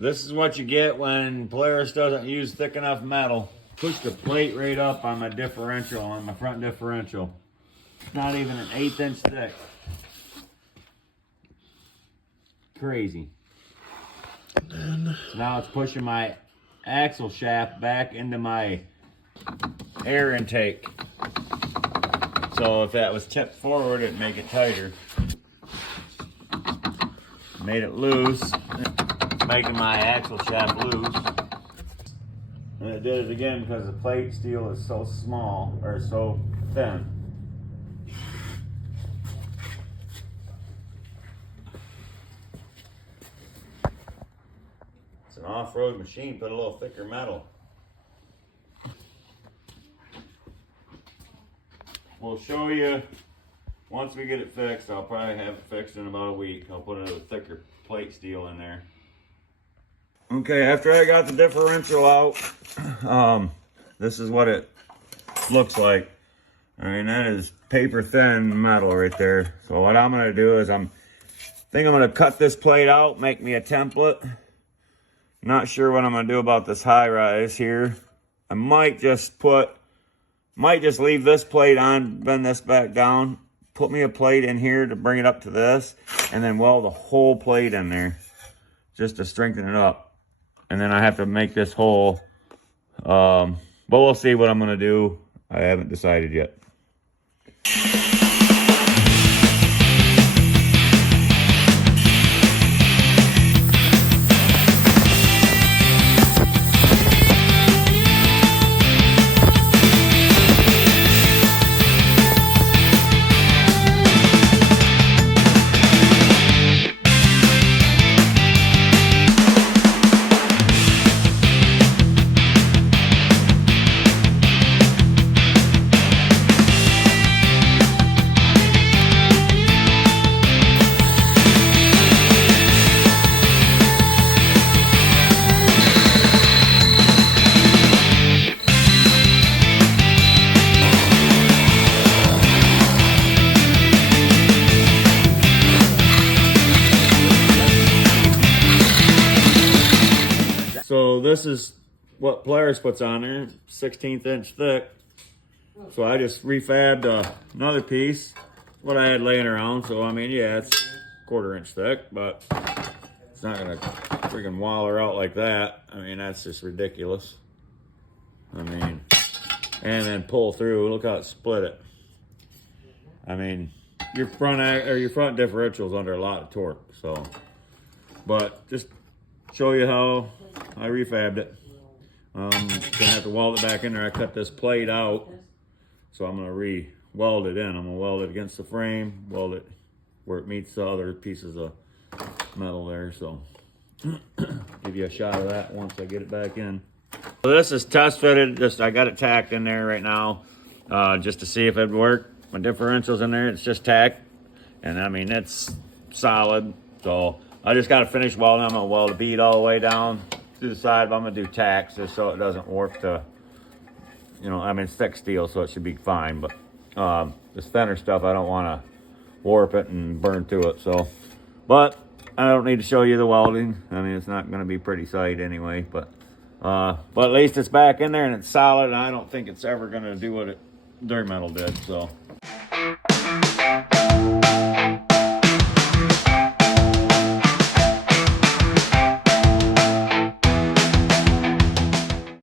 This is what you get when Polaris doesn't use thick enough metal. Push the plate right up on my differential, on my front differential. It's not even an 1/8 inch thick. Crazy. So now it's pushing my axle shaft back into my air intake. So if that was tipped forward, it'd make it tighter. Made it loose. It's making my axle shaft loose. And it did it again because the plate steel is so small, or so thin. It's an off-road machine, put a little thicker metal. We'll show you once we get it fixed. I'll probably have it fixed in about a week. I'll put a thicker plate steel in there. Okay, after I got the differential out, this is what it looks like. I mean, that is paper thin metal right there. So what I'm gonna do is I think I'm gonna cut this plate out, make me a template. Not sure what I'm gonna do about this high rise here. I might just leave this plate on, bend this back down, put me a plate in here to bring it up to this, and then weld the whole plate in there just to strengthen it up. And then I have to make this hole, but we'll see what I'm gonna do. I haven't decided yet. So this is what Polaris puts on there, 1/16 inch thick. So I just refabbed another piece, what I had laying around. So I mean, yeah, it's 1/4 inch thick, but it's not gonna freaking waller out like that. I mean, that's just ridiculous. I mean, and then pull through. Look how it split it. I mean, your front differential's under a lot of torque. So, but just show you how I refabbed it. Gonna have to weld it back in there. I cut this plate out, so I'm gonna re-weld it in. I'm gonna weld it against the frame, weld it where it meets the other pieces of metal there. So give you a shot of that once I get it back in. So this is test fitted. I got it tacked in there right now, just to see if it'd work. My differential's in there. It's just tacked, and I mean it's solid. So I just got to finish welding. I'm gonna weld a bead all the way down to the side, but I'm gonna do tacks just so it doesn't warp to, you know, I mean it's thick steel, so it should be fine. But this thinner stuff, I don't want to warp it and burn to it. So, but I don't need to show you the welding. I mean, it's not gonna be pretty sight anyway. But at least it's back in there and it's solid. And I don't think it's ever gonna do what dirt metal did. So